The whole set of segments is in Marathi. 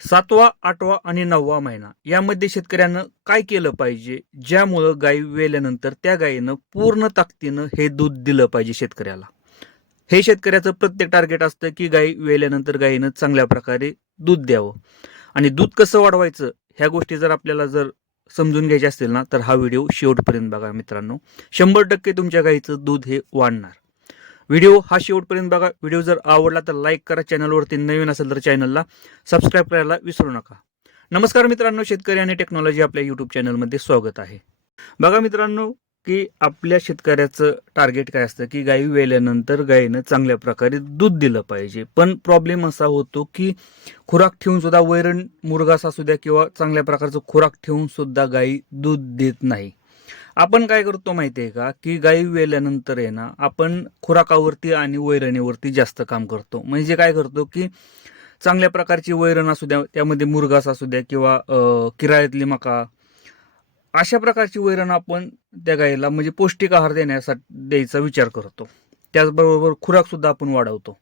7वा, 8वा आणि 9वा महिना यामध्ये शेतकऱ्यानं काय केलं पाहिजे, ज्यामुळं गाय वेल्यानंतर त्या गायीनं पूर्ण ताकदीनं हे दूध दिलं पाहिजे शेतकऱ्याला. हे शेतकऱ्याचं प्रत्येक टार्गेट असतं की गाय वेल्यानंतर गायीनं चांगल्या प्रकारे दूध द्यावं. आणि दूध कसं वाढवायचं ह्या गोष्टी जर आपल्याला समजून घ्यायच्या असतील ना, तर हा व्हिडिओ शेवटपर्यंत बघा मित्रांनो. 100% तुमच्या गायीचं दूध हे वाढणार. व्हिडिओ हा शेवटपर्यंत बघा. व्हिडिओ जर आवडला तर लाईक करा. चॅनलवरती नवीन असेल तर चॅनलला सबस्क्राईब करायला विसरू नका. नमस्कार मित्रांनो, शेतकरी आणि टेक्नॉलॉजी आपल्या युट्यूब चॅनलमध्ये स्वागत आहे. बघा मित्रांनो, की आपल्या शेतकऱ्याचं टार्गेट काय असतं की गायी वेल्यानंतर गायीनं चांगल्या प्रकारे दूध दिलं पाहिजे. पण प्रॉब्लेम असा होतो की खुराक ठेवून सुद्धा, वैरण मुरघास असू द्या किंवा चांगल्या प्रकारचं खुराक ठेवून सुद्धा गायी दूध देत नाही. आपण काय करतो माहितीये का, की गायी वेल्यानंतर आहे ना, आपण खुराकावरती आणि वैरणीवरती जास्त काम करतो. म्हणजे काय करतो की चांगल्या प्रकारची वैरण असू द्या, त्यामध्ये मुरघास असू द्या किंवा किरायातली मका, अशा प्रकारची वैरण आपण त्या गायीला म्हणजे पौष्टिक आहार देण्यासाठी द्यायचा विचार करतो. त्याचबरोबर खुराक सुद्धा आपण वाढवतो.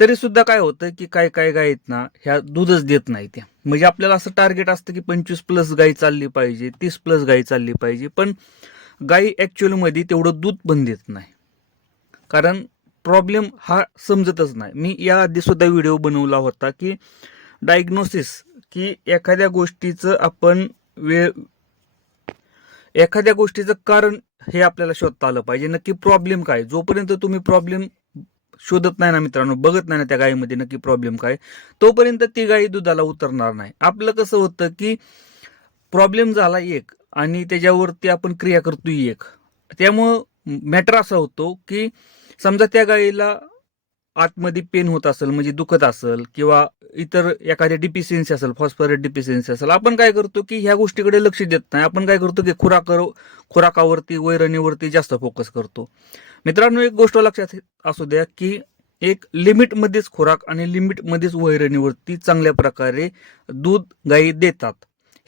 तरी सुद्धा काय होतं की काय काय गायी आहेत ना, ह्या दूधच देत नाही. त्या म्हणजे आपल्याला असं टार्गेट असतं की 25+ गायी चालली पाहिजे, 30+ गायी चालली पाहिजे, पण गायी ऍक्च्युअली मध्ये तेवढं दूध पण देत नाही. कारण प्रॉब्लेम हा समजतच नाही. मी या आधी सुद्धा व्हिडिओ बनवला होता की डायग्नोसिस, की एखाद्या गोष्टीचं कारण हे आपल्याला शोधता आलं पाहिजे. नक्की प्रॉब्लेम काय? जोपर्यंत तुम्ही प्रॉब्लेम शोधत नाही ना मित्रांनो, बघत नाही ना त्या गायीमध्ये नक्की प्रॉब्लेम काय, तोपर्यंत ती गायी दुधाला उतरणार नाही. आपलं कसं होतं की प्रॉब्लेम झाला एक आणि त्याच्यावरती आपण क्रिया करतो एक. त्यामुळं मॅटर असा होतो की समजा त्या गायीला आतमध्ये पेन होत असेल, म्हणजे दुखत असेल किंवा इतर एखादी डिफिशियन्सी असेल, फॉस्फरस डिफिशियन्सी असेल, आपण काय करतो की ह्या गोष्टीकडे लक्ष देत नाही. आपण काय करतो की खुराकावरती, वैरणीवरती जास्त फोकस करतो. मित्रांनो, एक गोष्ट लक्षात असू द्या की एक लिमिटमध्येच खुराक आणि लिमिटमध्येच वैरणीवरती चांगल्या प्रकारे दूध गायी देतात.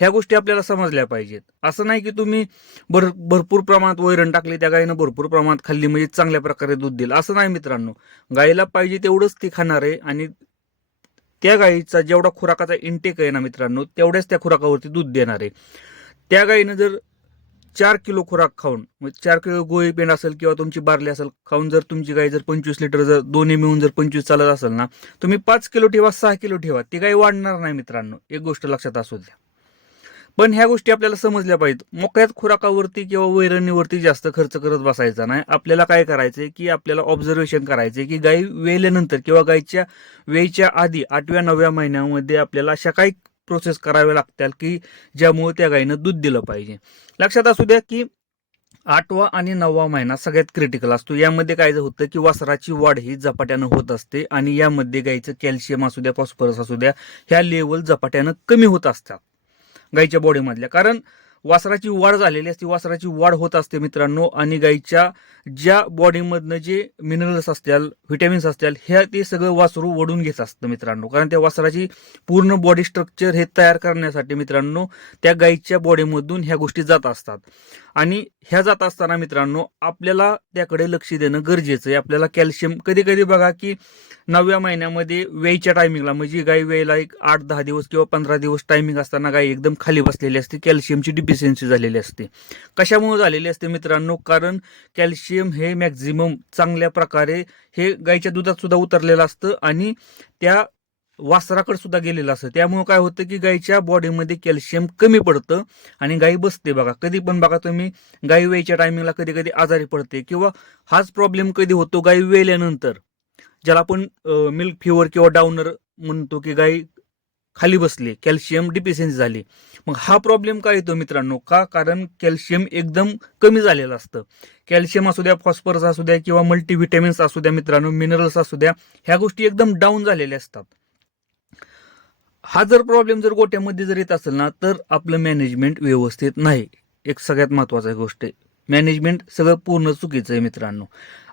ह्या गोष्टी आपल्याला समजल्या पाहिजेत. असं नाही की तुम्ही भरपूर प्रमाणात वैरण टाकली, त्या गायीनं भरपूर प्रमाणात खाल्ली म्हणजे चांगल्या प्रकारे दूध दिलं, असं नाही मित्रांनो. गायीला पाहिजे तेवढंच ती खाणार आहे आणि त्या गायीचा जेवढा खुराकाचा इंटेक आहे ना मित्रांनो, तेवढ्याच त्या खुराकावरती दूध देणार आहे. त्या गायीनं जर 4 किलो खुराक खाऊन, 4 किलो गोळी पेंड असेल किंवा तुमची बारली असेल खाऊन, जर तुमची गाय जर 25 लिटर, जर दोन्ही मिळून जर 25 चालत असेल ना, तुम्ही 5 किलो ठेवा, 6 किलो ठेवा, ती गाय वाढणार नाही मित्रांनो. एक गोष्ट लक्षात असू द्या. पण ह्या गोष्टी आपल्याला समजल्या पाहिजेत. मोकळ्यात खुराकावरती किंवा वैरणीवरती जास्त खर्च करत बसायचा नाही. आपल्याला काय करायचंय की आपल्याला ऑब्झर्वेशन करायचंय की गाई वेल्यानंतर किंवा गायीच्या वेळीच्या आधी 8व्या 9व्या महिन्यामध्ये आपल्याला अशा काही प्रोसेस कराव्या लागतात की ज्यामुळे त्या गायीनं दूध दिलं पाहिजे. लक्षात असू द्या की 8वा आणि 9वा महिना सगळ्यात क्रिटिकल असतो. यामध्ये काय होतं की वासराची वाढ ही झपाट्यानं होत असते आणि यामध्ये गायीचं कॅल्शियम असू द्या, फॉस्फरस असू द्या, ह्या लेवल झपाट्यानं कमी होत असतात गायीच्या बॉडीमधल्या. कारण वासराची वाढ झालेली असते, वासराची वाढ होत असते मित्रांनो, आणि गायीच्या ज्या बॉडीमधनं जे मिनरल्स असतील, व्हिटॅमिन्स असतील, ह्या ते सगळं वासरू ओढून घेत असतं मित्रांनो. कारण त्या वासराची पूर्ण बॉडी स्ट्रक्चर हे तयार करण्यासाठी मित्रांनो त्या गायीच्या बॉडीमधून ह्या गोष्टी जात असतात. आणि ह्या जात असताना मित्रांनो आपल्याला त्याकडे लक्ष देणं गरजेचं आहे. आपल्याला कॅल्शियम, कधी कधी बघा की 9व्या महिन्यामध्ये वेळीच्या टायमिंगला, म्हणजे गाय वेळेला एक 8-10 दिवस किंवा 15 दिवस टायमिंग असताना गाय एकदम खाली बसलेली असते, कॅल्शियमची डिफिशियन्सी झालेली असते. कशामुळे झालेली असते मित्रांनो? कारण कॅल्शियम हे मॅक्झिमम चांगल्या प्रकारे हे गायीच्या दुधात सुद्धा उतरलेलं असतं आणि त्या वासराकडे सुद्धा गेलेलं असतं. त्यामुळे काय होतं की गायीच्या बॉडीमध्ये कॅल्शियम कमी पडतं आणि गायी बसते. बघा, कधी पण बघा तुम्ही, गायी वेळीच्या टायमिंगला कधी कधी आजारी पडते. किंवा हाच प्रॉब्लेम कधी होतो गायी वेल्यानंतर, ज्याला आपण मिल्क फिवर किंवा डाऊनर म्हणतो, की गाय खाली बसली, कॅल्शियम डिफिशियन्सी झाली. मग हा प्रॉब्लेम काय येतो मित्रांनो? का? कारण कॅल्शियम एकदम कमी झालेलं असतं. कॅल्शियम असू द्या, फॉस्फरस असू द्या किंवा मल्टीव्हिटॅमिन्स असू द्या मित्रांनो, मिनरल्स असू द्या, ह्या गोष्टी एकदम डाऊन झालेल्या असतात. हा जर प्रॉब्लेम जर गोट्यामध्ये जर येत असेल ना, तर आपलं मॅनेजमेंट व्यवस्थित नाही. एक सगळ्यात महत्वाची गोष्ट आहे, मॅनेजमेंट सगळं पूर्ण चुकीचं आहे मित्रांनो.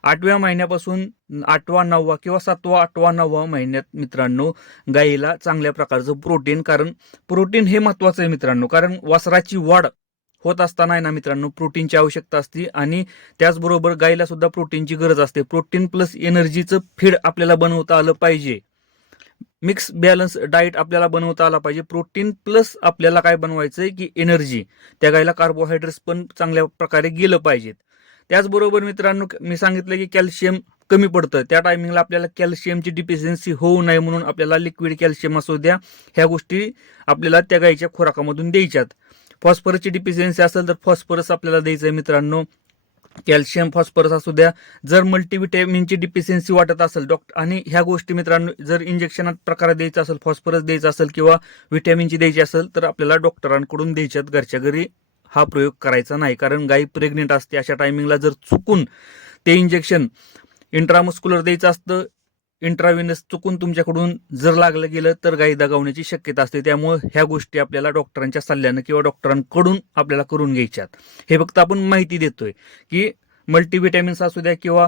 8व्या महिन्यापासून 8वा 9वा किंवा 7वा 8वा 9वा महिन्यात मित्रांनो गायीला चांगल्या प्रकारचं प्रोटीन, कारण प्रोटीन हे महत्वाचं आहे मित्रांनो. कारण वासराची वाढ होत असताना ना मित्रांनो प्रोटीनची आवश्यकता असते आणि त्याचबरोबर गायीला सुद्धा प्रोटीनची गरज असते. प्रोटीन प्लस एनर्जीचं फीड आपल्याला बनवता आलं पाहिजे. मिक्स बॅलन्स डाएट आपल्याला बनवता आला पाहिजे. प्रोटीन प्लस आपल्याला काय बनवायचंय की एनर्जी, त्या गायीला कार्बोहायड्रेट्स पण चांगल्या प्रकारे गेलं पाहिजेत. त्याचबरोबर मित्रांनो, मी सांगितलं की कॅल्शियम कमी पडतं, त्या टायमिंगला आपल्याला कॅल्शियमची डिफिशियन्सी होऊ नये म्हणून आपल्याला लिक्विड कॅल्शियम असू द्या, ह्या गोष्टी आपल्याला त्या गायीच्या खुराकामधून द्यायच्यात. फॉस्फरसची डिफिशियन्सी असेल तर फॉस्फरस आपल्याला द्यायचं आहे मित्रांनो. कॅल्शियम फॉस्फरस असू द्या. जर मल्टीव्हिटॅमिनची डिफिशियन्सी वाटत असेल आणि ह्या गोष्टी मित्रांनो जर इंजेक्शनात प्रकारे द्यायचं असेल, फॉस्फरस द्यायचं असेल किंवा व्हिटॅमिनची द्यायची असेल तर आपल्याला डॉक्टरांकडून द्यायच्यात. घरच्या घरी हा प्रयोग करायचा नाही, कारण गाय प्रेग्नेंट असते. अशा टायमिंगला जर चुकून ते इंजेक्शन इंट्रामस्क्युलर द्यायचं असतं, इंट्राव्हिनस चुकून तुमच्याकडून जर लागलं गेलं तर गाय दगावण्याची शक्यता असते. त्यामुळे ह्या गोष्टी आपल्याला डॉक्टरांच्या सल्ल्यानं किंवा डॉक्टरांकडून आपल्याला करून घ्यायच्यात. हे फक्त आपण माहिती देतोय की मल्टीव्हिटॅमिन्स असू द्या किंवा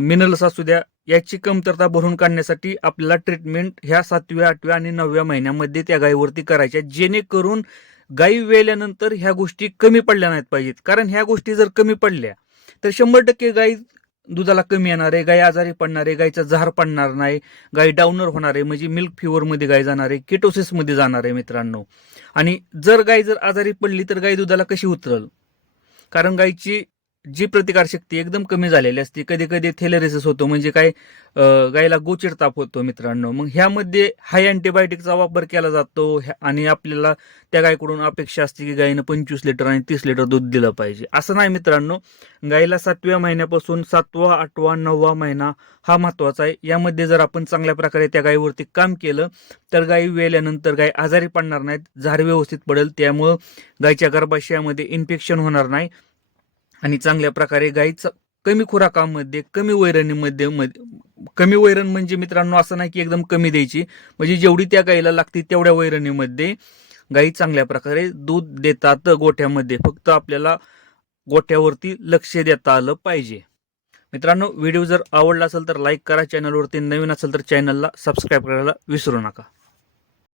मिनरल्स असू द्या, याची कमतरता भरून काढण्यासाठी आपल्याला ट्रीटमेंट ह्या 7व्या, 8व्या आणि 9व्या महिन्यामध्ये त्या गायीवरती करायच्या, जेणेकरून गायी वेल्यानंतर ह्या गोष्टी कमी पडल्या नाहीत पाहिजेत. कारण ह्या गोष्टी जर कमी पडल्या तर 100% गाय दुधाला कमी येणार आहे, गाय आजारी पडणार आहे, गायचा जहार पडणार नाही, गाय डाऊनर होणार आहे, म्हणजे मिल्क फिवरमध्ये गाय जाणार आहे, किटोसिसमध्ये जाणार आहे मित्रांनो. आणि गाय जर आजारी पडली तर गाय दुधाला कशी उतरल? कारण गायची जी प्रतिकारशक्ती एकदम कमी झालेली असते. कधी कधी थेलेरिसिस होतो, म्हणजे काय गायला गोचिड ताप होतो मित्रांनो. मग ह्यामध्ये हाय अँटीबायोटिकचा वापर केला जातो आणि आपल्याला त्या गायकडून अपेक्षा असते की गायीनं 25 लिटर आणि 30 लिटर दूध दिलं पाहिजे. असं नाही मित्रांनो. गायीला 7व्या महिन्यापासून 7वा, 8वा, 9वा महिना हा महत्वाचा आहे. यामध्ये जर आपण चांगल्या प्रकारे त्या गायीवरती काम केलं तर गायी वेल्यानंतर गाय आजारी पडणार नाहीत, झार व्यवस्थित पडेल, त्यामुळं गायच्या गर्भाशयामध्ये इन्फेक्शन होणार नाही आणि चांगल्या प्रकारे गायीचं कमी खुराकामध्ये, कमी वैरण म्हणजे मित्रांनो असं नाही की एकदम कमी द्यायची, म्हणजे जेवढी त्या गायीला लागते तेवढ्या वैरणीमध्ये गायी चांगल्या प्रकारे दूध देतात गोठ्यामध्ये. फक्त आपल्याला गोठ्यावरती लक्ष देता आलं पाहिजे. मित्रांनो, व्हिडिओ जर आवडला असेल तर लाईक करा, चॅनलवरती नवीन असेल तर चॅनलला सबस्क्राईब करायला विसरू नका.